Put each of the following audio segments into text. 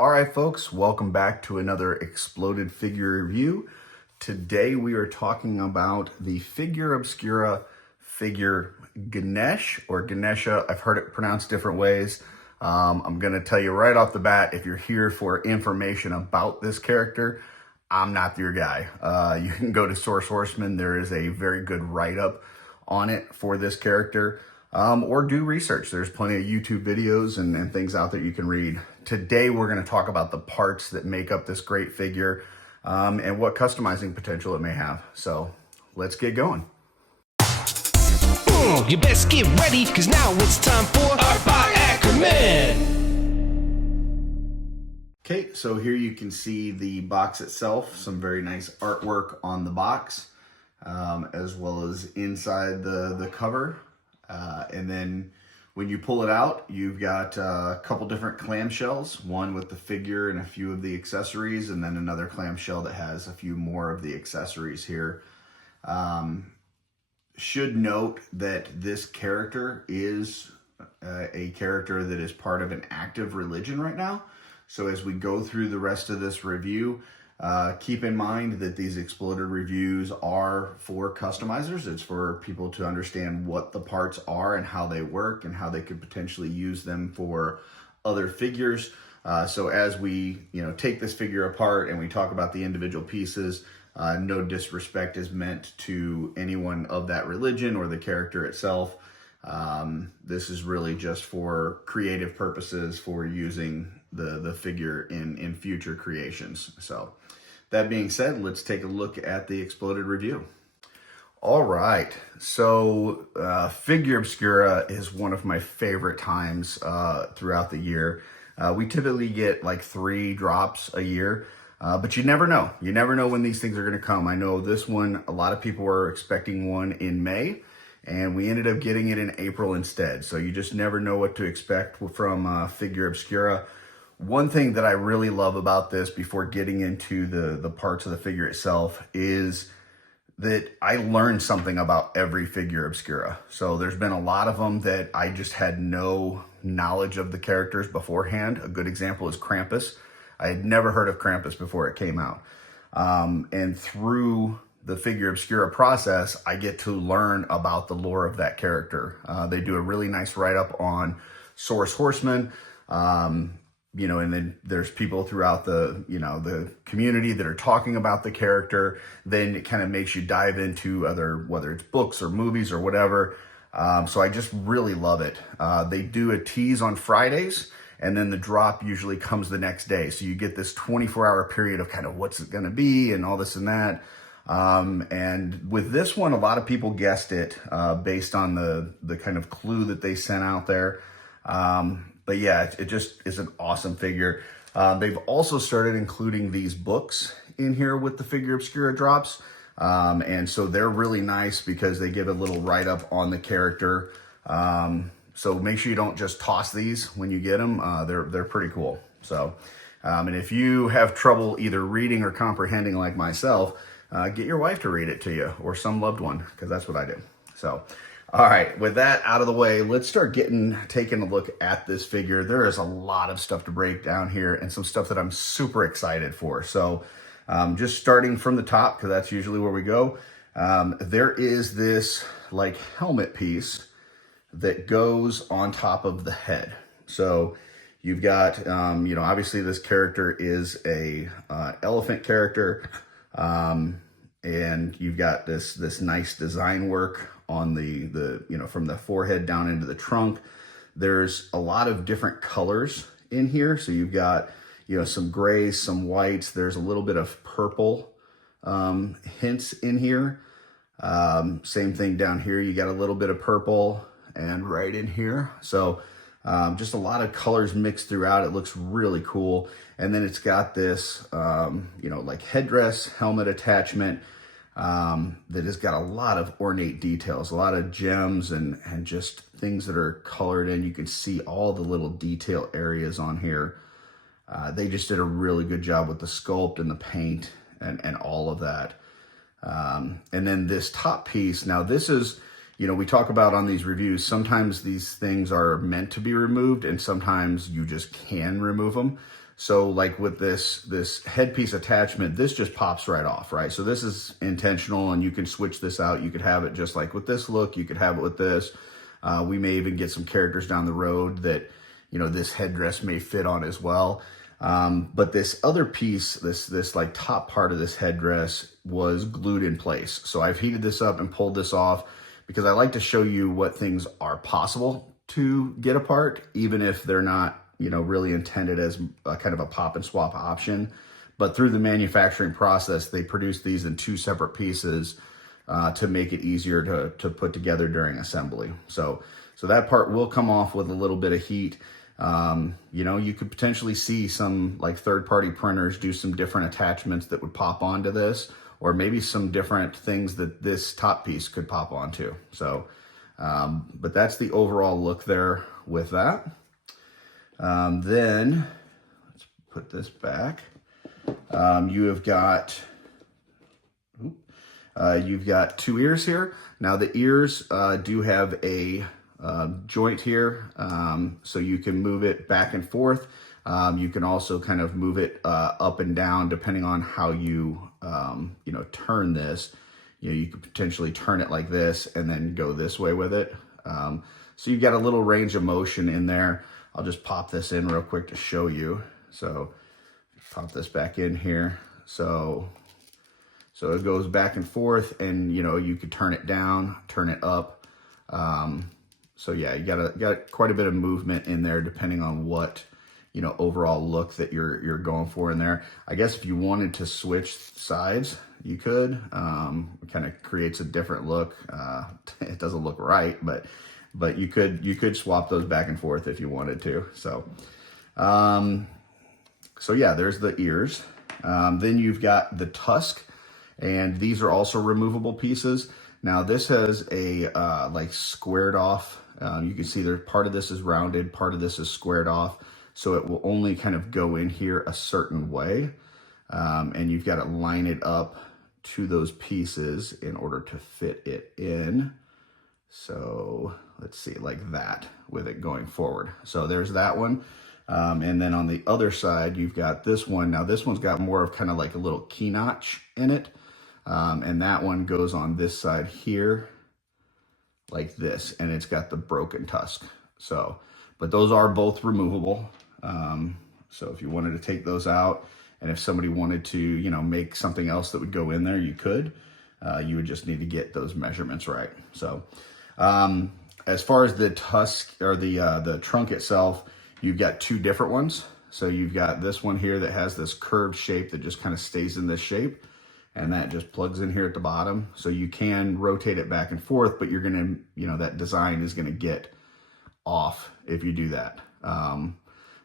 All right, folks, welcome back to another Exploded Figure Review. Today we are talking about the Figura Obscura figure Ganesh or Ganesha. I've heard it pronounced different ways. I'm going to tell you right off the bat, if you're here for information about this character, I'm not your guy. You can go to Source Horseman. There is a very good write-up on it for this character. Or do research. There's plenty of YouTube videos and things out there you can read. Today, we're going to talk about the parts that make up this great figure and what customizing potential it may have. So let's get going. You best get ready, because now it's time for Art by Akerman. Okay, so here you can see the box itself. Some very nice artwork on the box, as well as inside the cover. And then when you pull it out, you've got a couple different clamshells, one with the figure and a few of the accessories, and then another clamshell that has a few more of the accessories here. Should note that this character is a character that is part of an active religion right now. So as we go through the rest of this review, keep in mind that these Exploded reviews are for customizers. It's for people to understand what the parts are and how they work and how they could potentially use them for other figures. So as we take this figure apart and we talk about the individual pieces, no disrespect is meant to anyone of that religion or the character itself. This is really just for creative purposes for using the figure in future creations. So that being said, let's take a look at the Exploded review. All right, so Figura Obscura is one of my favorite times throughout the year. We typically get like 3 drops a year, but you never know. You never know when these things are gonna come. I know this one, a lot of people were expecting one in May, and we ended up getting it in April instead. So you just never know what to expect from Figura Obscura. One thing that I really love about this before getting into the parts of the figure itself is that I learned something about every Figura Obscura. So there's been a lot of them that I just had no knowledge of the characters beforehand. A good example is Krampus. I had never heard of Krampus before it came out. And through the Figura Obscura process, I get to learn about the lore of that character. They do a really nice write-up on Source Horseman. And then there's people throughout the community that are talking about the character. Then it kind of makes you dive into whether it's books or movies or whatever. So I just really love it. They do a tease on Fridays, and then the drop usually comes the next day. So you get this 24-hour period of kind of what's it going to be and all this and that. And with this one, a lot of people guessed it based on the kind of clue that they sent out there. But yeah, it just is an awesome figure. They've also started including these books in here with the Figura Obscura drops. And so they're really nice because they give a little write-up on the character. So make sure you don't just toss these when you get them. They're pretty cool. So, and if you have trouble either reading or comprehending like myself, get your wife to read it to you or some loved one, because that's what I did. So, all right, with that out of the way, let's start taking a look at this figure. There is a lot of stuff to break down here and some stuff that I'm super excited for. So just starting from the top, because that's usually where we go, there is this like helmet piece that goes on top of the head. So you've got, obviously this character is a elephant character, and you've got this nice design work on the from the forehead down into the trunk. There's a lot of different colors in here. So you've got, some grays, some whites. There's a little bit of purple hints in here. Same thing down here. You got a little bit of purple and right in here. So just a lot of colors mixed throughout. It looks really cool. And then it's got this, like headdress, helmet attachment, that has got a lot of ornate details, a lot of gems and just things that are colored in. You can see all the little detail areas on here. They just did a really good job with the sculpt and the paint and all of that. And then this top piece, now this is, you know, we talk about on these reviews, sometimes these things are meant to be removed and sometimes you just can remove them. So like with this headpiece attachment, this just pops right off, right? So this is intentional and you can switch this out. You could have it just like with this look, you could have it with this. We may even get some characters down the road that, you know, this headdress may fit on as well. But this other piece, this like top part of this headdress was glued in place. So I've heated this up and pulled this off because I like to show you what things are possible to get apart, even if they're not, you know, really intended as a kind of a pop and swap option. But through the manufacturing process, they produce these in two separate pieces to make it easier to put together during assembly. So that part will come off with a little bit of heat. You know, you could potentially see some like third-party printers do some different attachments that would pop onto this, or maybe some different things that this top piece could pop onto. So, but that's the overall look there with that. Then let's put this back. You've got two ears here. Now the ears do have a joint here, so you can move it back and forth. You can also kind of move it up and down depending on how you you know, turn this. You know, you could potentially turn it like this and then go this way with it. So you've got a little range of motion in there. I'll just pop this in real quick to show you. So pop this back in here. So it goes back and forth, and you know, you could turn it down, turn it up. So yeah, you got quite a bit of movement in there depending on what, you know, overall look that you're going for in there. I guess if you wanted to switch sides, you could. It kind of creates a different look. It doesn't look right, but you could swap those back and forth if you wanted to. So yeah, there's the ears. Then you've got the tusk, and these are also removable pieces. Now this has a like squared off. You can see there part of this is rounded, part of this is squared off. So it will only kind of go in here a certain way. And you've got to line it up to those pieces in order to fit it in. So let's see, like that, with it going forward. So there's that one. And then on the other side, you've got this one. Now this one's got more of kind of like a little key notch in it. And that one goes on this side here, like this, and it's got the broken tusk. So, but those are both removable. So if you wanted to take those out, and if somebody wanted to, you know, make something else that would go in there, you could. You would just need to get those measurements right. So, as far as the tusk or the trunk itself, you've got two different ones. So you've got this one here that has this curved shape that just kind of stays in this shape, and that just plugs in here at the bottom. So you can rotate it back and forth, but you're gonna, you know, that design is gonna get off if you do that.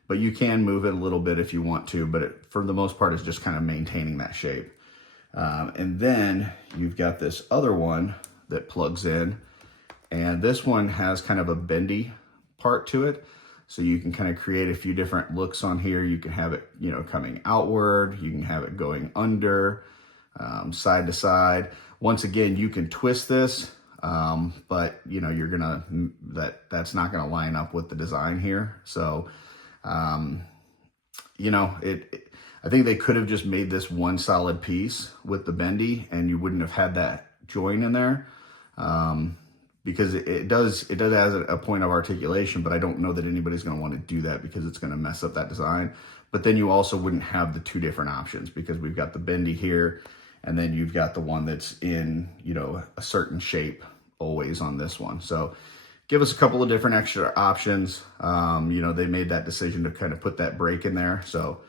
But you can move it a little bit if you want to, but it, for the most part, is just kind of maintaining that shape. And then you've got this other one that plugs in, and this one has kind of a bendy part to it. So you can kind of create a few different looks on here. You can have it, you know, coming outward. You can have it going under, side to side. Once again, you can twist this, but you know, you're gonna, that's not gonna line up with the design here. So, you know, I think they could have just made this one solid piece with the bendy, and you wouldn't have had that join in there. Because it does has a point of articulation, but I don't know that anybody's going to want to do that because it's going to mess up that design. But then you also wouldn't have the two different options, because we've got the bendy here, and then you've got the one that's in, you know, a certain shape always on this one. So give us a couple of different extra options. You know, they made that decision to kind of put that break in there. So,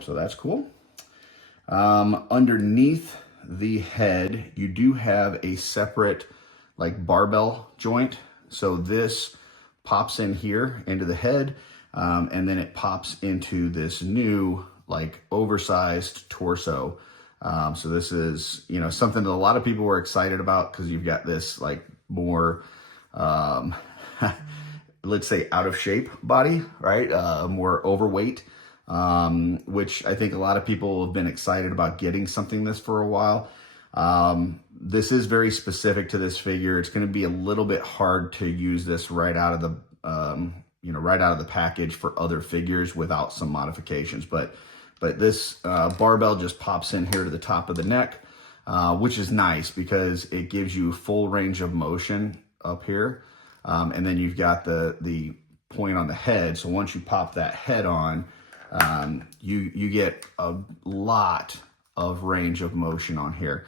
so that's cool. Underneath the head, you do have a separate like barbell joint. So this pops in here into the head, and then it pops into this new like oversized torso. So this is, you know, something that a lot of people were excited about, because you've got this like more, let's say out of shape body, right? More overweight, which I think a lot of people have been excited about getting something this for a while. This is very specific to this figure. It's going to be a little bit hard to use this right out of the, right out of the package for other figures without some modifications. But this barbell just pops in here to the top of the neck, which is nice because it gives you full range of motion up here. And then you've got the point on the head. So once you pop that head on, you get a lot of range of motion on here.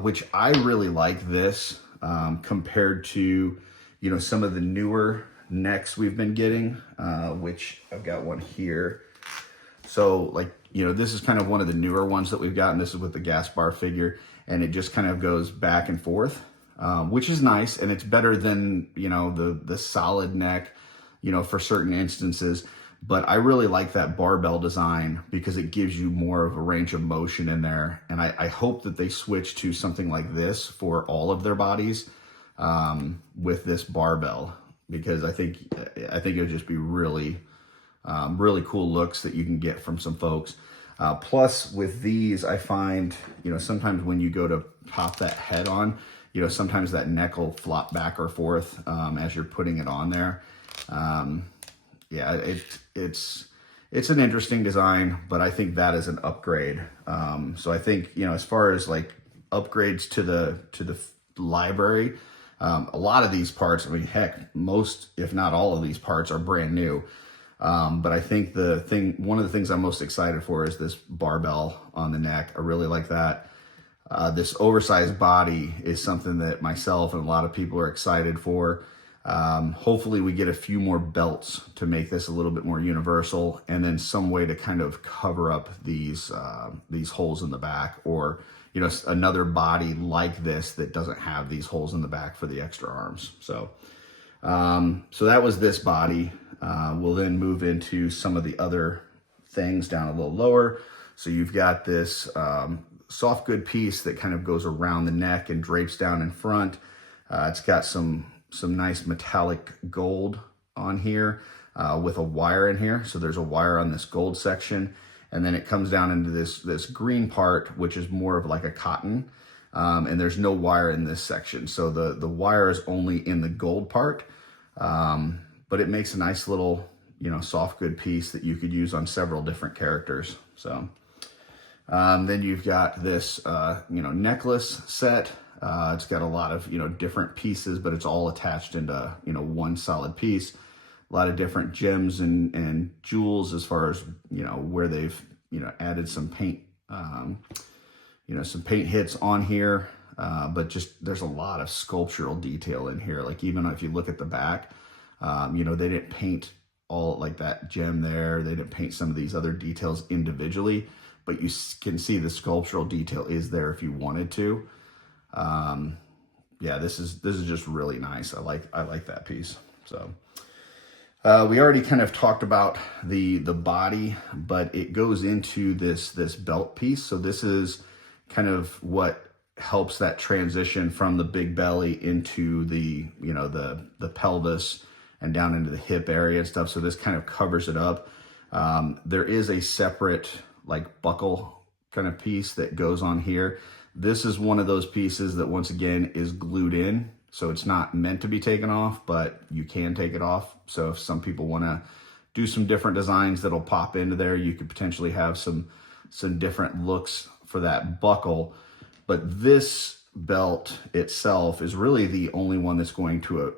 Which I really like this compared to, some of the newer necks we've been getting, which I've got one here. So this is kind of one of the newer ones that we've gotten. This is with the gas bar figure, and it just kind of goes back and forth, which is nice. And it's better than, the solid neck, for certain instances. But I really like that barbell design because it gives you more of a range of motion in there. And I hope that they switch to something like this for all of their bodies with this barbell, because I think it would just be really, really cool looks that you can get from some folks. Plus with these, I find, sometimes when you go to pop that head on, sometimes that neck will flop back or forth as you're putting it on there. Yeah, it's an interesting design, but I think that is an upgrade. So I think, as far as like upgrades to the library, a lot of these parts, I mean, heck, most, if not all of these parts are brand new. But I think one of the things I'm most excited for is this barbell on the neck. I really like that. This oversized body is something that myself and a lot of people are excited for. Hopefully we get a few more belts to make this a little bit more universal, and then some way to kind of cover up these holes in the back, or, another body like this that doesn't have these holes in the back for the extra arms. So that was this body. We'll then move into some of the other things down a little lower. So you've got this, soft good piece that kind of goes around the neck and drapes down in front. It's got some nice metallic gold on here with a wire in here. So there's a wire on this gold section, and then it comes down into this green part, which is more of like a cotton, and there's no wire in this section. So the wire is only in the gold part, but it makes a nice little, soft good piece that you could use on several different characters. So then you've got this, necklace set. It's got a lot of, different pieces, but it's all attached into, one solid piece. A lot of different gems and jewels as far as, where they've, added some paint, some paint hits on here. But just, there's a lot of sculptural detail in here. Like, even if you look at the back, they didn't paint all like that gem there. They didn't paint some of these other details individually, but you can see the sculptural detail is there if you wanted to. Yeah, this is just really nice. I like that piece. So, we already kind of talked about the body, but it goes into this belt piece. So this is kind of what helps that transition from the big belly into the pelvis and down into the hip area and stuff. So this kind of covers it up. There is a separate like buckle kind of piece that goes on here. This is one of those pieces that, once again, is glued in. So it's not meant to be taken off, but you can take it off. So if some people want to do some different designs that'll pop into there, you could potentially have some different looks for that buckle. But this belt itself is really the only one that's going to,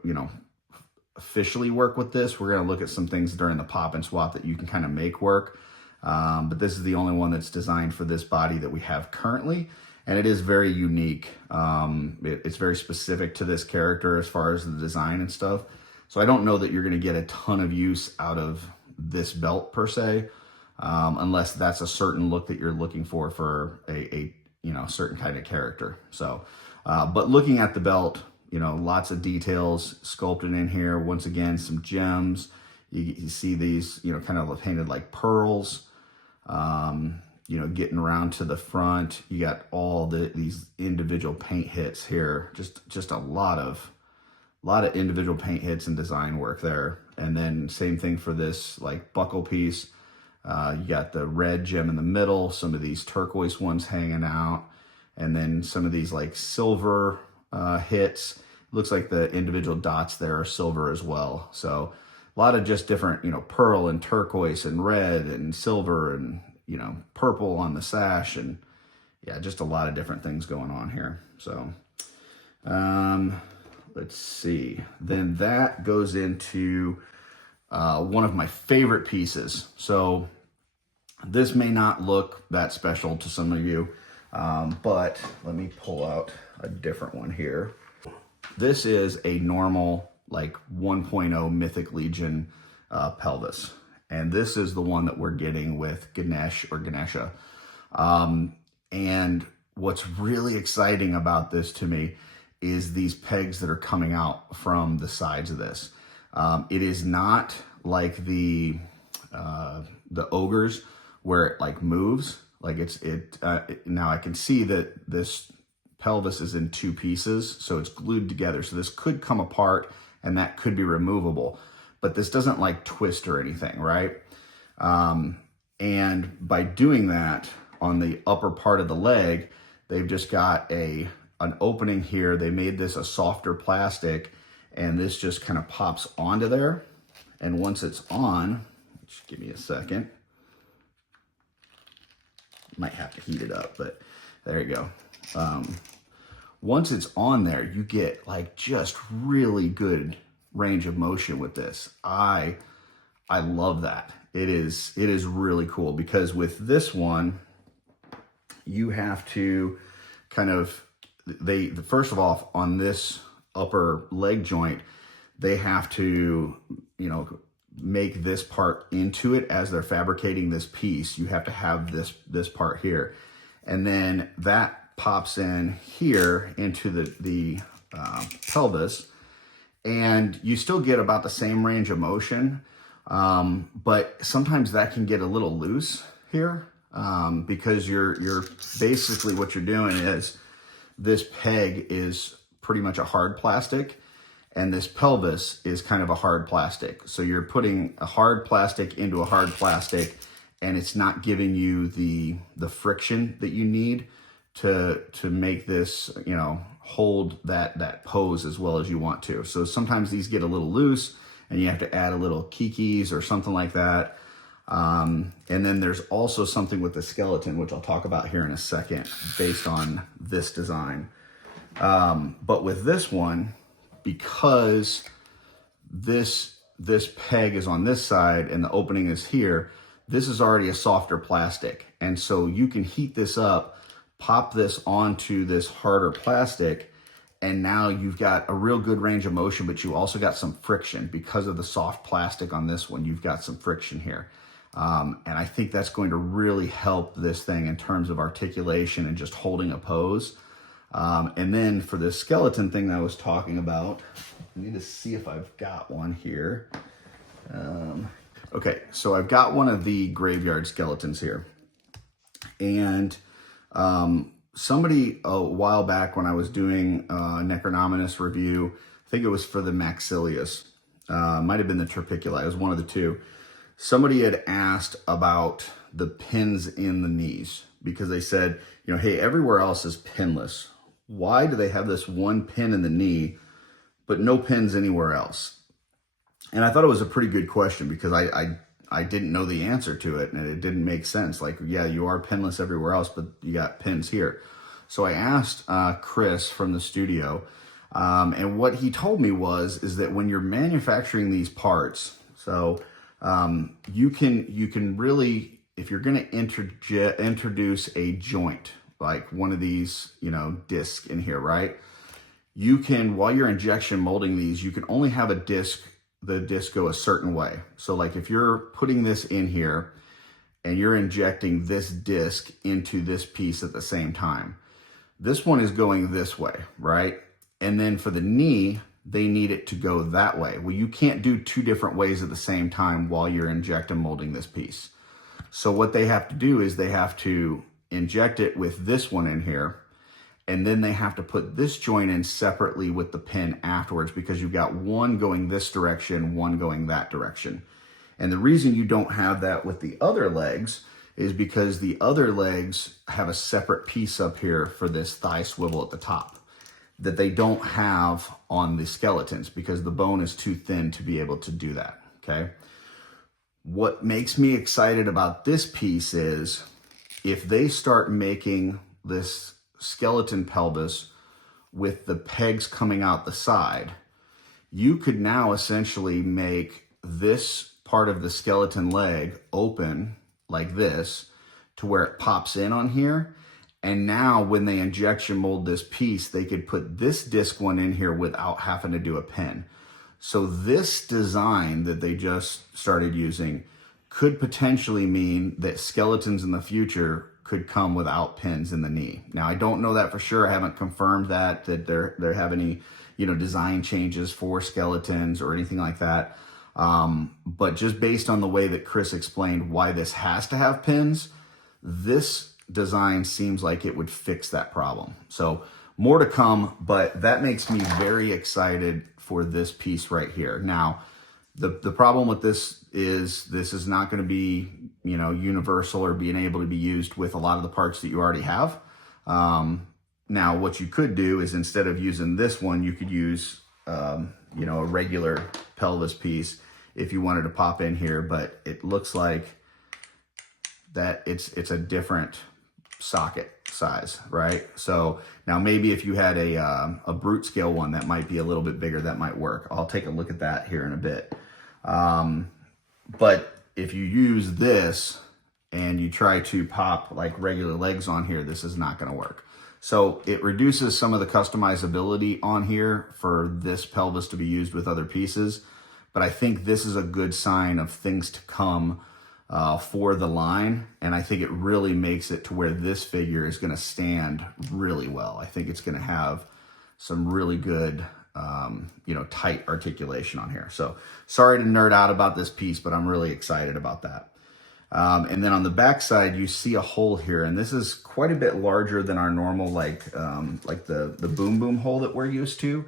officially work with this. We're going to look at some things during the pop and swap that you can kind of make work. But this is the only one that's designed for this body that we have currently. And it is very unique. It's very specific to this character as far as the design and stuff. So I don't know that you're going to get a ton of use out of this belt per se, unless that's a certain look that you're looking for a certain kind of character. So, but looking at the belt, lots of details sculpted in here. Once again, some gems. You see these, kind of painted like pearls. Getting around to the front, you got all these individual paint hits here. Just a lot of individual paint hits and design work there. And then same thing for this like buckle piece. You got the red gem in the middle, some of these turquoise ones hanging out. and then some of these like silver hits. Looks like the individual dots there are silver as well. So a lot of just different, pearl and turquoise and red and silver and, purple on the sash, and yeah, just a lot of different things going on here. So let's see. Then that goes into one of my favorite pieces. So this may not look that special to some of you, but let me pull out a different one here. This is a normal, like 1.0 Mythic Legion pelvis. And this is the one that we're getting with Ganesh or Ganesha. And what's really exciting about this to me is these pegs that are coming out from the sides of this. It is not like the ogres where it like moves. Like now I can see that this pelvis is in two pieces, so it's glued together. So this could come apart and that could be removable, but this doesn't like twist or anything, right? And by doing that on the upper part of the leg, they've just got an opening here. They made this a softer plastic, and this just kind of pops onto there. And once it's on, just give me a second. Might have to heat it up, but there you go. Once it's on there, you get like just really good range of motion with this. I love that. It is really cool, because with this one, you have to kind of, first of all, on this upper leg joint, they have to, make this part into it as they're fabricating this piece. You have to have this part here. And then that pops in here into the pelvis, and you still get about the same range of motion. But sometimes that can get a little loose here, because you're basically what you're doing is this peg is pretty much a hard plastic, and this pelvis is kind of a hard plastic. So you're putting a hard plastic into a hard plastic, and it's not giving you the friction that you need to make this, hold that pose as well as you want to. So sometimes these get a little loose, and you have to add a little kikis or something like that. And then there's also something with the skeleton, which I'll talk about here in a second, based on this design. But with this one, because this peg is on this side and the opening is here, this is already a softer plastic. And so you can heat this up, pop this onto this harder plastic, and now you've got a real good range of motion, but you also got some friction because of the soft plastic on this one. You've got some friction here. And I think that's going to really help this thing in terms of articulation and just holding a pose. And then for this skeleton thing that I was talking about, I need to see if I've got one here. Okay, so I've got one of the graveyard skeletons here. And somebody a while back when I was doing a Necronominus review, I think it was for the Maxilius, might have been the Turpicula, it was one of the two. Somebody had asked about the pins in the knees, because they said, hey, everywhere else is pinless. Why do they have this one pin in the knee, but no pins anywhere else? And I thought it was a pretty good question, because I didn't know the answer to it, and it didn't make sense. Like, yeah, you are pinless everywhere else, but you got pins here. So I asked Chris from the studio, and what he told me is that when you're manufacturing these parts, so you can really, if you're going to introduce a joint, like one of these, discs in here, right? You can, while you're injection molding these, you can only have the disc go a certain way. So like if you're putting this in here and you're injecting this disc into this piece at the same time, this one is going this way, right? And then for the knee, they need it to go that way. Well, you can't do two different ways at the same time while you're injecting molding this piece. So what they have to do is they have to inject it with this one in here, and then they have to put this joint in separately with the pin afterwards, because you've got one going this direction, one going that direction. And the reason you don't have that with the other legs is because the other legs have a separate piece up here for this thigh swivel at the top that they don't have on the skeletons because the bone is too thin to be able to do that, okay? What makes me excited about this piece is if they start making this skeleton pelvis with the pegs coming out the side, you could now essentially make this part of the skeleton leg open like this to where it pops in on here. And now when they injection mold this piece, they could put this disc one in here without having to do a pin. So this design that they just started using could potentially mean that skeletons in the future could come without pins in the knee. Now, I don't know that for sure. I haven't confirmed that they have any, design changes for skeletons or anything like that. But just based on the way that Chris explained why this has to have pins, this design seems like it would fix that problem. So more to come, but that makes me very excited for this piece right here. Now, the problem with this is not going to be, universal or being able to be used with a lot of the parts that you already have. Now, what you could do is instead of using this one, you could use, a regular pelvis piece if you wanted to pop in here, but it looks like that it's a different socket size, right? So now maybe if you had a brute scale one that might be a little bit bigger, that might work. I'll take a look at that here in a bit. But if you use this and you try to pop like regular legs on here, this is not going to work. So it reduces some of the customizability on here for this pelvis to be used with other pieces. But I think this is a good sign of things to come for the line. And I think it really makes it to where this figure is going to stand really well. I think it's going to have some really good, tight articulation on here. So sorry to nerd out about this piece, but I'm really excited about that. And then on the back side, you see a hole here, and this is quite a bit larger than our normal, like the boom boom hole that we're used to.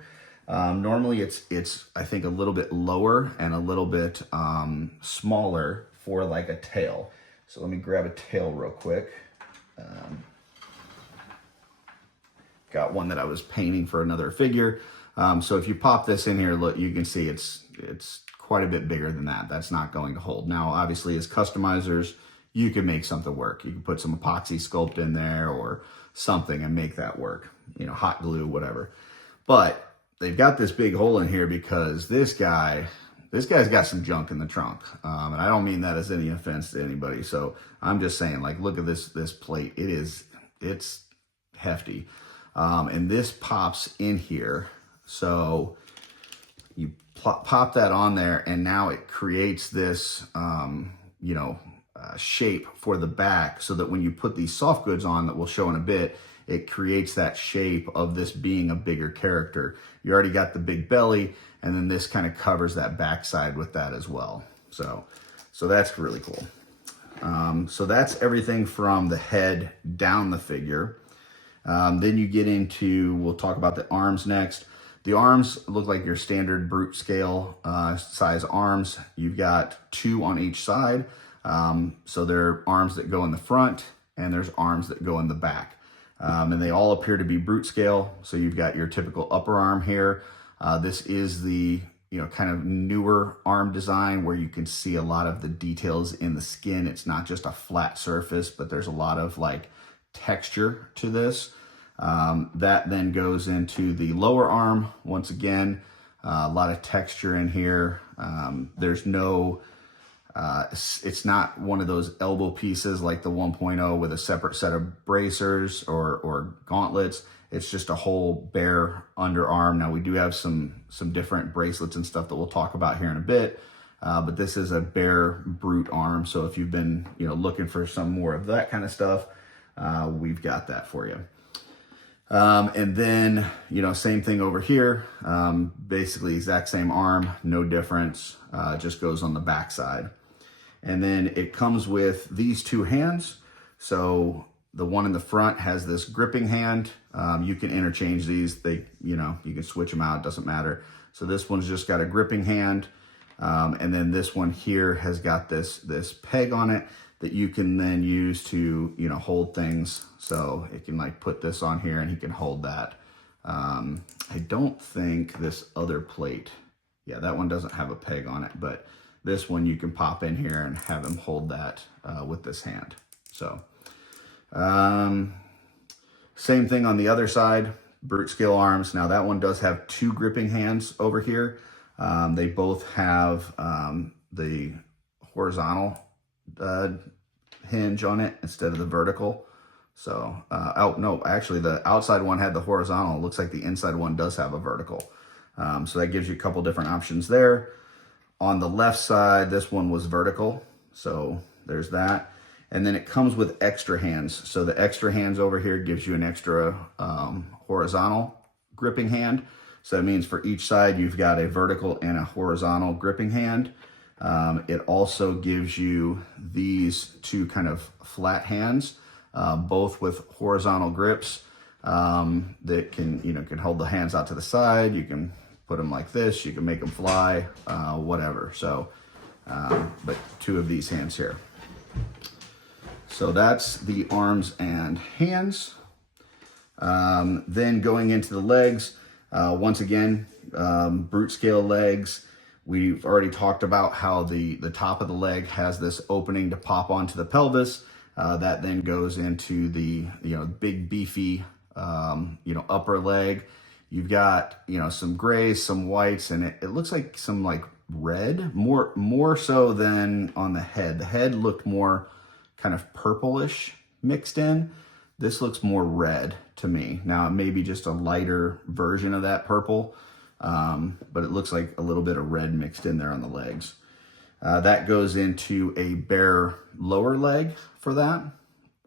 Normally it's I think a little bit lower and a little bit smaller for like a tail. So let me grab a tail real quick. Got one that I was painting for another figure. So if you pop this in here, look, you can see it's quite a bit bigger than that. That's not going to hold. Now, obviously, as customizers, you can make something work. You can put some epoxy sculpt in there or something and make that work. Hot glue, whatever. But they've got this big hole in here because this guy's got some junk in the trunk. And I don't mean that as any offense to anybody. So I'm just saying, like, look at this plate. It's hefty. And this pops in here. So you pop that on there, and now it creates this, shape for the back so that when you put these soft goods on that we'll show in a bit, it creates that shape of this being a bigger character. You already got the big belly, and then this kind of covers that backside with that as well. So that's really cool. So that's everything from the head down the figure. Then you get into, we'll talk about the arms next. The arms look like your standard brute scale size arms. You've got 2 on each side. So there are arms that go in the front and there's arms that go in the back. And they all appear to be brute scale. So you've got your typical upper arm here. This is the kind of newer arm design where you can see a lot of the details in the skin. It's not just a flat surface, but there's a lot of like texture to this. That then goes into the lower arm. Once again, a lot of texture in here. There's no, it's not one of those elbow pieces like the 1.0 with a separate set of bracers or gauntlets. It's just a whole bare underarm. Now we do have some different bracelets and stuff that we'll talk about here in a bit. But this is a bare brute arm. So if you've been, looking for some more of that kind of stuff, we've got that for you. And then, same thing over here, basically exact same arm, no difference, just goes on the back side. And then it comes with these 2 hands. So the one in the front has this gripping hand. You can interchange these. You can switch them out, doesn't matter. So this one's just got a gripping hand. And then this one here has got this peg on it that you can then use to, you know, hold things. So it can like put this on here and he can hold that. I don't think this other plate, yeah, that one doesn't have a peg on it, but this one you can pop in here and have him hold that with this hand. So same thing on the other side, brute scale arms. Now that one does have 2 gripping hands over here. They both have the horizontal hinge on it instead of the vertical. So, oh no, actually the outside one had the horizontal. It looks like the inside one does have a vertical. So that gives you a couple different options there. On the left side, this one was vertical. So there's that. And then it comes with extra hands. So the extra hands over here gives you an extra horizontal gripping hand. So that means for each side, you've got a vertical and a horizontal gripping hand. It also gives you these 2 kind of flat hands, both with horizontal grips that can, you know, can hold the hands out to the side. You can put them like this. You can make them fly, whatever. So, but 2 of these hands here. So that's the arms and hands. Then going into the legs, once again, brute scale legs. We've already talked about how the top of the leg has this opening to pop onto the pelvis. That then goes into the, you know, big beefy, you know, upper leg. You've got, you know, some grays, some whites, and it looks like some like red, more so than on the head. The head looked more kind of purplish mixed in. This looks more red to me. Now it may be just a lighter version of that purple, but it looks like a little bit of red mixed in there on the legs. That goes into a bare lower leg for that.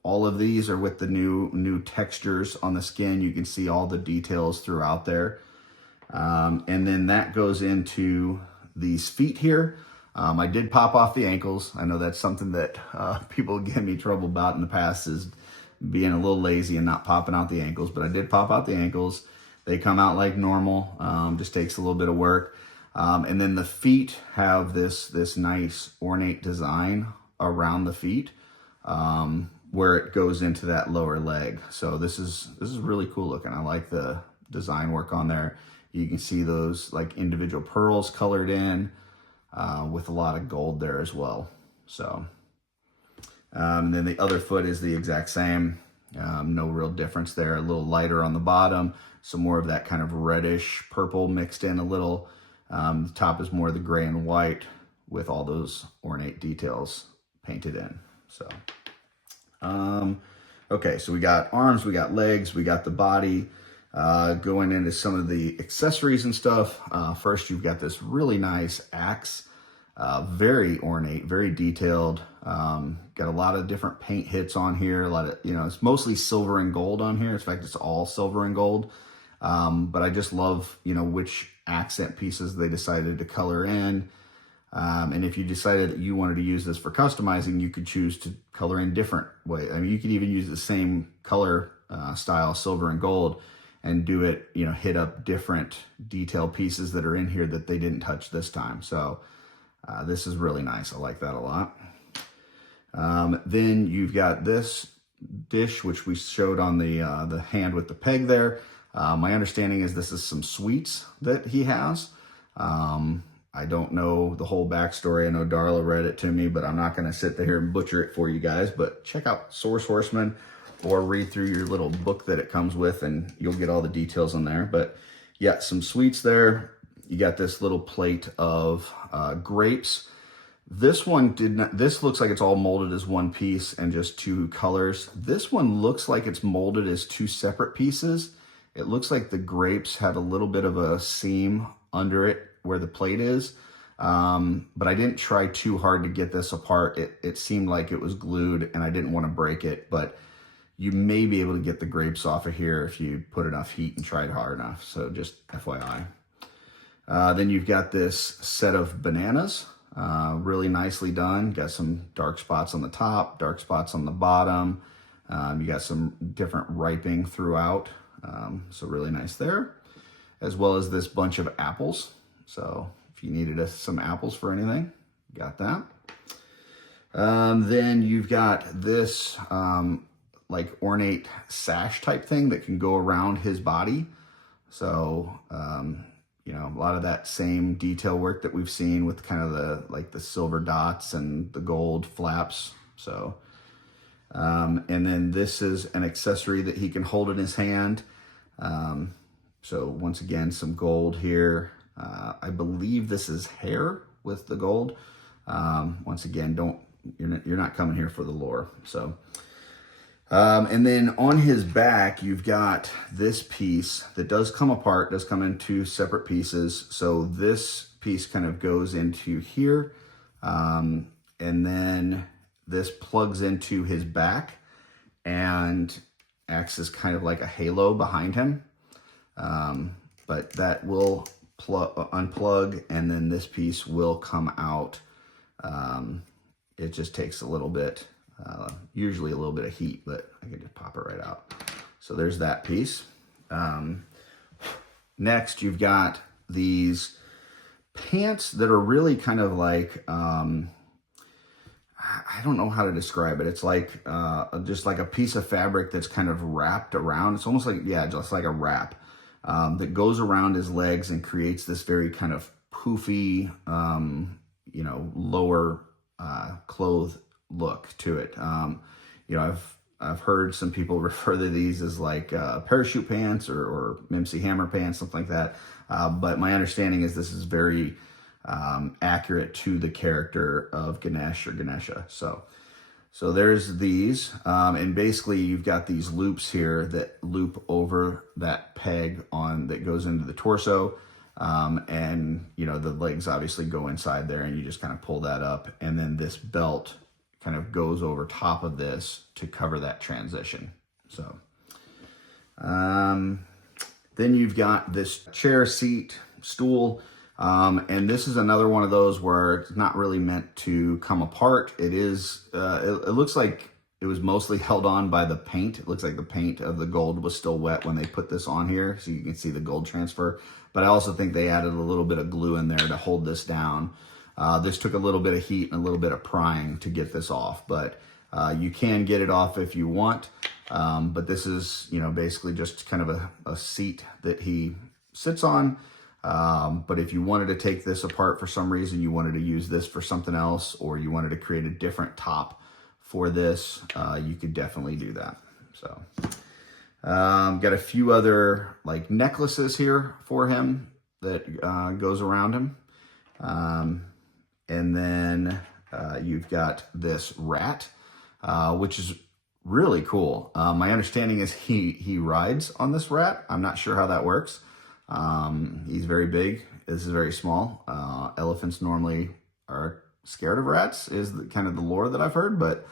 All of these are with the new textures on the skin. You can see all the details throughout there. And then that goes into these feet here. I did pop off the ankles. I know that's something that people give me trouble about in the past, is being a little lazy and not popping out the ankles, but I did pop out the ankles. They come out like normal, just takes a little bit of work. And then the feet have this nice ornate design around the feet, where it goes into that lower leg. So this is really cool looking. I like the design work on there. You can see those like individual pearls colored in, with a lot of gold there as well. So, and then the other foot is the exact same. No real difference there. A little lighter on the bottom, some more of that kind of reddish purple mixed in a little. The top is more the gray and white with all those ornate details painted in. So, okay, so we got arms, we got legs, we got the body. Going into some of the accessories and stuff. First, you've got this really nice axe. Very ornate, very detailed. Got a lot of different paint hits on here. A lot of, you know, it's mostly silver and gold on here. In fact, it's all silver and gold. But I just love, you know, which accent pieces they decided to color in. And if you decided that you wanted to use this for customizing, you could choose to color in different ways. I mean, you could even use the same color style, silver and gold, and do it, you know, hit up different detail pieces that are in here that they didn't touch this time. So this is really nice. I like that a lot. Then you've got this dish, which we showed on the hand with the peg there. My understanding is this is some sweets that he has. I don't know the whole backstory. I know Darla read it to me, but I'm not going to sit there and butcher it for you guys. But check out Source Horseman or read through your little book that it comes with, and you'll get all the details on there. But yeah, some sweets there. You got this little plate of grapes. This one did not, this looks like it's all molded as one piece and just 2 colors. This one looks like it's molded as 2 separate pieces. It looks like the grapes had a little bit of a seam under it where the plate is. But I didn't try too hard to get this apart. It seemed like it was glued and I didn't want to break it, but you may be able to get the grapes off of here if you put enough heat and tried hard enough. So just FYI. Then you've got this set of bananas, really nicely done. Got some dark spots on the top, dark spots on the bottom. You got some different ripening throughout. So really nice there, as well as this bunch of apples. So if you needed some apples for anything, got that. Then you've got this like ornate sash type thing that can go around his body. So, you know, a lot of that same detail work that we've seen with kind of the silver dots and the gold flaps. So, and then this is an accessory that he can hold in his hand. So once again, some gold here. I believe this is hair with the gold. Once again, you're not coming here for the lore. So, and then on his back, you've got this piece that does come apart, does come in two separate pieces. So this piece kind of goes into here. And then this plugs into his back and acts as kind of like a halo behind him. But that will unplug, and then this piece will come out. It just takes a little bit, usually a little bit of heat, but I can just pop it right out. So there's that piece. Next, you've got these pants that are really kind of like, I don't know how to describe it. It's like just like a piece of fabric that's kind of wrapped around. It's almost like, yeah, just like a wrap that goes around his legs and creates this very kind of poofy, you know, lower clothed look to it. You know, I've heard some people refer to these as like parachute pants or MC Hammer pants, something like that. But my understanding is this is very accurate to the character of Ganesh or Ganesha. So there's these, and basically you've got these loops here that loop over that peg that goes into the torso. And you know, the legs obviously go inside there, and you just kind of pull that up, and then this belt kind of goes over top of this to cover that transition. So, then you've got this chair, seat, stool, and this is another one of those where it's not really meant to come apart. It is, it looks like it was mostly held on by the paint. It looks like the paint of the gold was still wet when they put this on here, so you can see the gold transfer. But I also think they added a little bit of glue in there to hold this down. This took a little bit of heat and a little bit of prying to get this off, but you can get it off if you want. But this is, you know, basically just kind of a seat that he sits on. But if you wanted to take this apart for some reason, you wanted to use this for something else, or you wanted to create a different top for this, you could definitely do that. So, got a few other like necklaces here for him that goes around him. And then you've got this rat, which is really cool. My understanding is he rides on this rat. I'm not sure how that works. He's very big. This is very small. Elephants normally are scared of rats, is kind of the lore that I've heard, but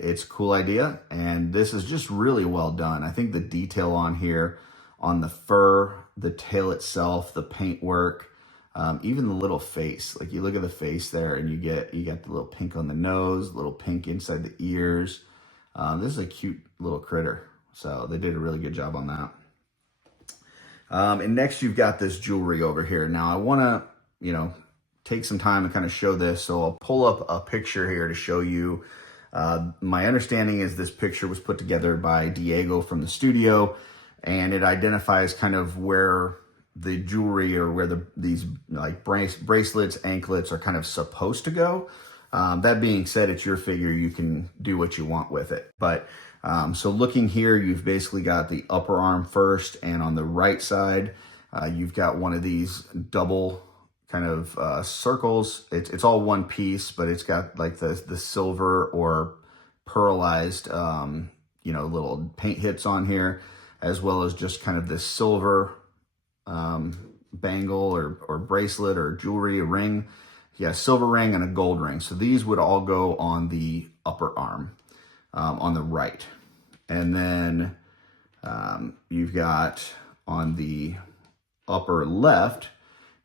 it's a cool idea. And this is just really well done. I think the detail on here, on the fur, the tail itself, the paint work, even the little face, like you look at the face there and you got the little pink on the nose, little pink inside the ears. This is a cute little critter. So they did a really good job on that. And next you've got this jewelry over here. Now I want to, you know, take some time to kind of show this. So I'll pull up a picture here to show you. My understanding is this picture was put together by Diego from the studio, and it identifies kind of where the jewelry or where these like bracelets, anklets are kind of supposed to go. That being said, it's your figure. You can do what you want with it. But so looking here, you've basically got the upper arm first, and on the right side, you've got one of these double kind of circles. It's all one piece, but it's got like the silver or pearlized, you know, little paint hits on here, as well as just kind of this silver bangle or bracelet or jewelry, a ring. Yeah, silver ring and a gold ring. So these would all go on the upper arm, on the right. And then you've got on the upper left,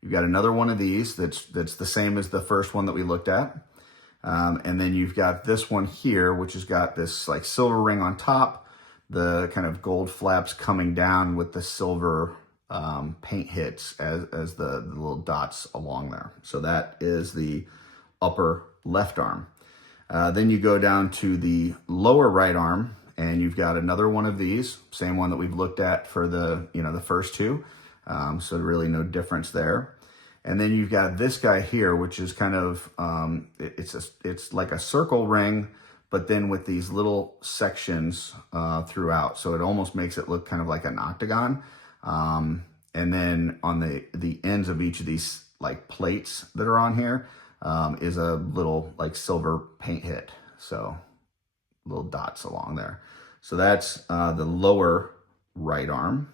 you've got another one of these that's the same as the first one that we looked at. And then you've got this one here, which has got this like silver ring on top, the kind of gold flaps coming down with the silver paint hits as the little dots along there. So that is the upper left arm. Then you go down to the lower right arm, and you've got another one of these, same one that we've looked at for the, the first two. So really no difference there. And then you've got this guy here, which is kind of, it's like a circle ring, but then with these little sections throughout. So it almost makes it look kind of like an octagon. And then on the ends of each of these like plates that are on here is a little like silver paint hit. So little dots along there. So that's the lower right arm.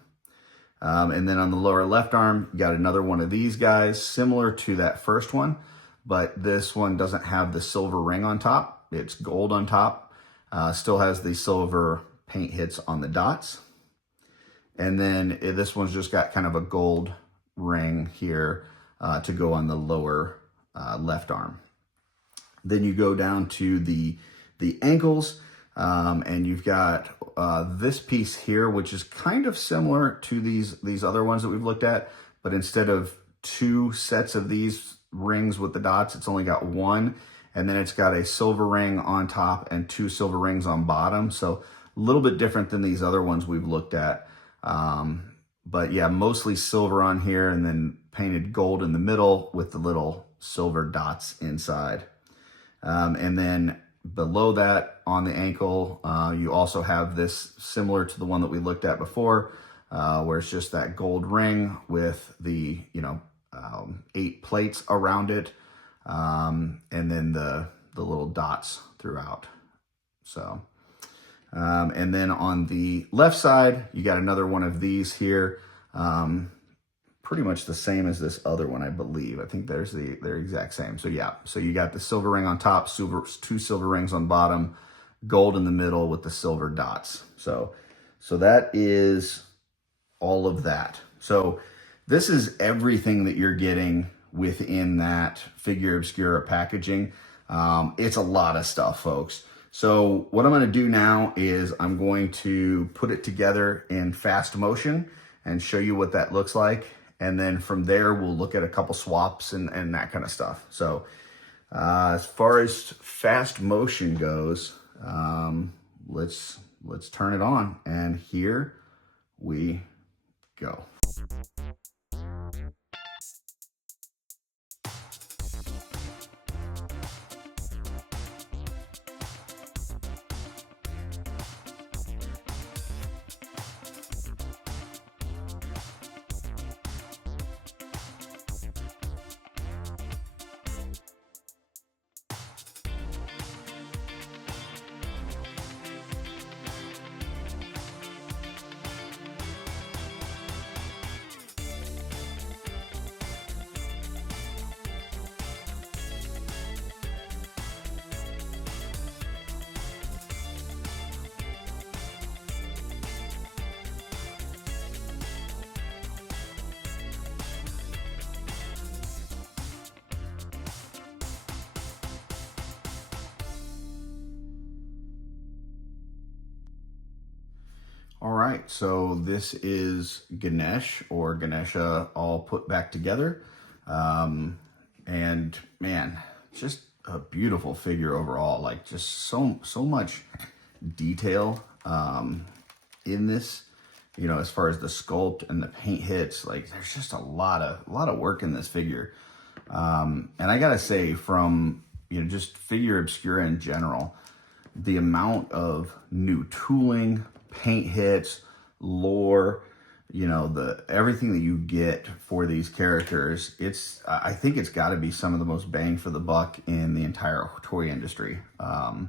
And then on the lower left arm, you got another one of these guys, similar to that first one, but this one doesn't have the silver ring on top. It's gold on top. Still has the silver paint hits on the dots. And then this one's just got kind of a gold ring here to go on the lower left arm. Then you go down to the ankles. And you've got this piece here, which is kind of similar to these other ones that we've looked at, but instead of two sets of these rings with the dots, it's only got one, and then it's got a silver ring on top and two silver rings on bottom. So a little bit different than these other ones we've looked at. But yeah, mostly silver on here, and then painted gold in the middle with the little silver dots inside. And then below that on the ankle, you also have this similar to the one that we looked at before, where it's just that gold ring with the, 8 plates around it, and then the little dots throughout. So, and then on the left side, you got another one of these here, pretty much the same as this other one, I believe. I think they're exact same. So yeah, so you got the silver ring on top, two silver rings on bottom, gold in the middle with the silver dots. So that is all of that. So this is everything that you're getting within that Figura Obscura packaging. It's a lot of stuff, folks. So what I'm going to do now is I'm going to put it together in fast motion and show you what that looks like. And then from there, we'll look at a couple swaps and that kind of stuff. So as far as fast motion goes, let's turn it on. And here we go. All right, so this is Ganesh or Ganesha all put back together. And man, just a beautiful figure overall. Like just so much detail in this, as far as the sculpt and the paint hits. Like there's just a lot of work in this figure. And I gotta say, from just Figura Obscura in general, the amount of new tooling, paint hits, lore, everything that you get for these characters, I think it's got to be some of the most bang for the buck in the entire toy industry. I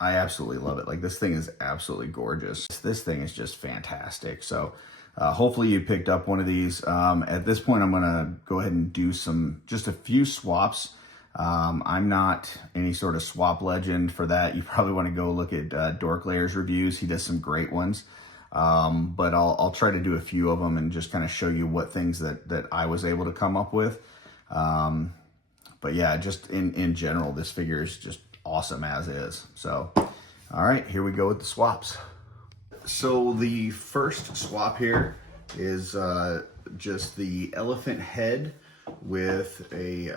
absolutely love it. Like this thing is absolutely gorgeous. This thing is just fantastic. So hopefully you picked up one of these. At this point, I'm gonna go ahead and do just a few swaps. I'm not any sort of swap legend for that. You probably want to go look at Dork Layer's reviews. He does some great ones. But I'll try to do a few of them and just kind of show you what things that I was able to come up with. But yeah, just in general, this figure is just awesome as is. So, all right, here we go with the swaps. So the first swap here is just the elephant head with a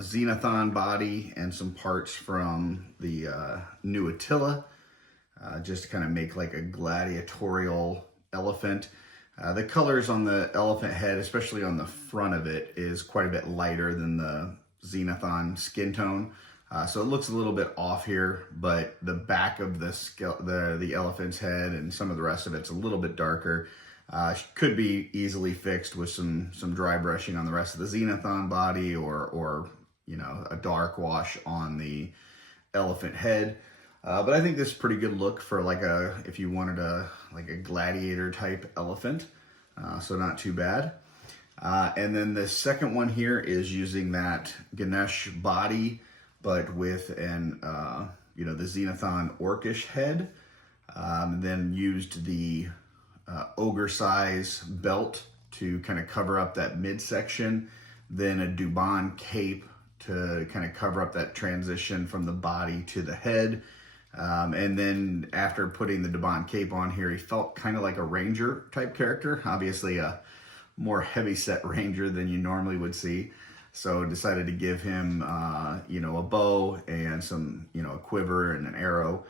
Xenothon body and some parts from the new Attila, just to kind of make like a gladiatorial elephant. The colors on the elephant head, especially on the front of it, is quite a bit lighter than the Xenothon skin tone. So it looks a little bit off here, but the back of the elephant's head and some of the rest of it's a little bit darker. Could be easily fixed with some dry brushing on the rest of the Xenothon body, or you know, a dark wash on the elephant head. But I think this is a pretty good look for like if you wanted a gladiator type elephant. So not too bad. And then the second one here is using that Ganesh body, but with an the Xenothon orcish head. Then used the ogre size belt to kind of cover up that midsection, then a Dubon cape to kind of cover up that transition from the body to the head. And then after putting the Dubon cape on here, he felt kind of like a ranger type character, obviously a more heavy set ranger than you normally would see. So decided to give him, a bow and some, a quiver and an arrow.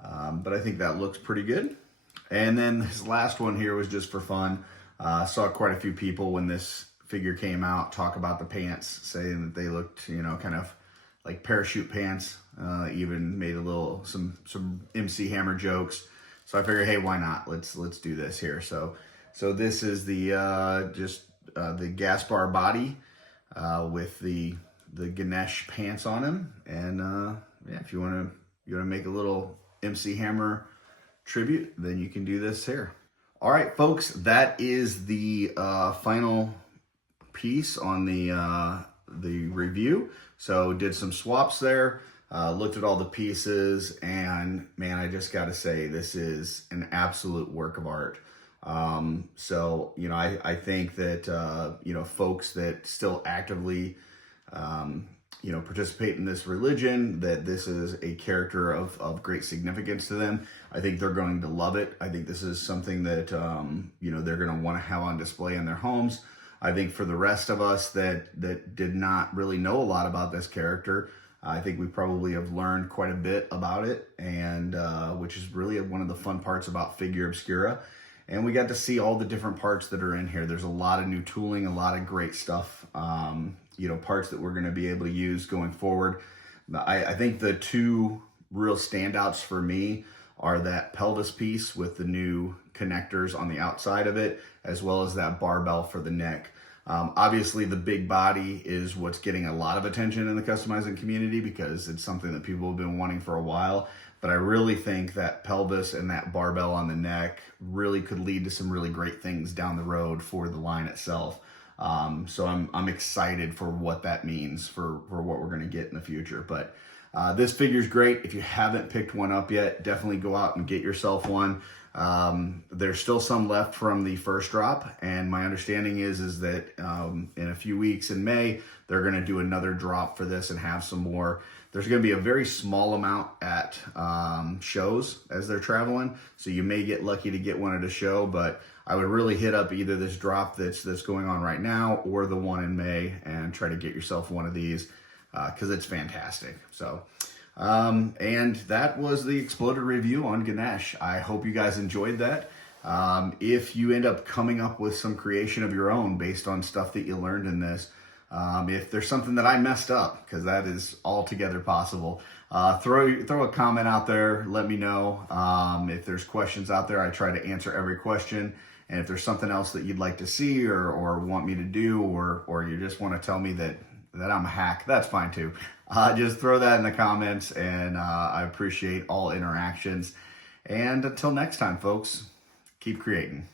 But I think that looks pretty good. And then this last one here was just for fun. Saw quite a few people when this figure came out talk about the pants, saying that they looked, kind of like parachute pants. Even made some MC Hammer jokes. So I figured, hey, why not? Let's do this here. So this is the the Gaspar body with the Ganesh pants on him. And if you want to make a little MC Hammer tribute, then you can do this here. All right, folks, that is the final piece on the review. So did some swaps there, looked at all the pieces, and man, I just got to say, this is an absolute work of art. I think that, folks that still actively, participate in this religion, that this is a character of great significance to them. I think they're going to love it. I think this is something that, they're going to want to have on display in their homes. I think for the rest of us that did not really know a lot about this character, I think we probably have learned quite a bit about it, and which is really one of the fun parts about Figura Obscura. And we got to see all the different parts that are in here. There's a lot of new tooling, a lot of great stuff, parts that we're going to be able to use going forward. I think the two real standouts for me are that pelvis piece with the new connectors on the outside of it, as well as that barbell for the neck. Obviously, the big body is what's getting a lot of attention in the customizing community because it's something that people have been wanting for a while. But I really think that pelvis and that barbell on the neck really could lead to some really great things down the road for the line itself. So I'm excited for what that means for what we're going to get in the future. But this figure's great. If you haven't picked one up yet, definitely go out and get yourself one. There's still some left from the first drop, and my understanding is that in a few weeks in May, they're going to do another drop for this and have some more. There's going to be a very small amount at shows as they're traveling, so you may get lucky to get one at a show, but I would really hit up either this drop that's going on right now or the one in May and try to get yourself one of these because it's fantastic. So, and that was the Exploded review on Ganesh. I hope you guys enjoyed that. If you end up coming up with some creation of your own based on stuff that you learned in this, if there's something that I messed up, because that is altogether possible, throw a comment out there. Let me know. If there's questions out there, I try to answer every question. And if there's something else that you'd like to see or want me to do, or you just want to tell me that I'm a hack, that's fine too. Just throw that in the comments, and I appreciate all interactions. And until next time, folks, keep creating.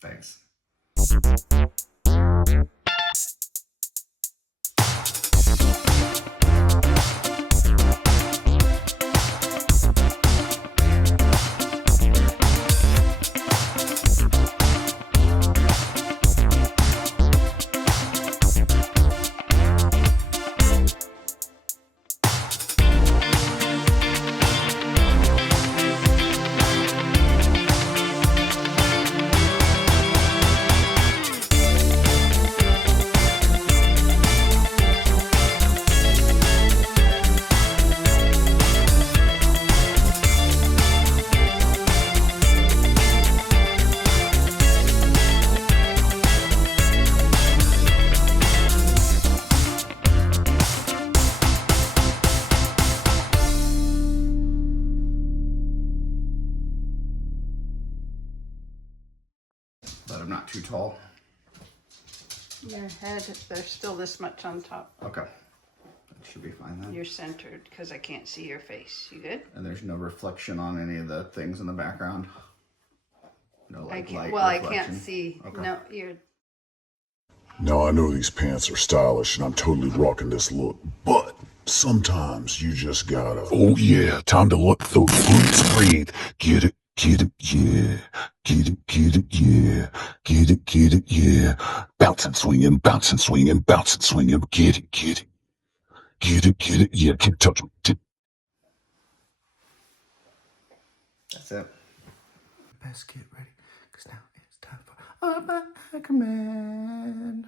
Thanks. I'm not too tall. Your head, there's still this much on top. Okay. That should be fine then. You're centered because I can't see your face. You good? And there's no reflection on any of the things in the background? No, like, light I reflection? can't see. Okay. No, you're... Now I know these pants are stylish and I'm totally rocking this look, but sometimes you just gotta. Oh yeah, time to let those glutes breathe. Get it, yeah. Get it, yeah. Get it, yeah. Bounce and swinging, bounce and swinging, bounce and swinging. Get it. Get it, yeah. Keep touching. That's it. Best get ready, because now it's time for Akerman.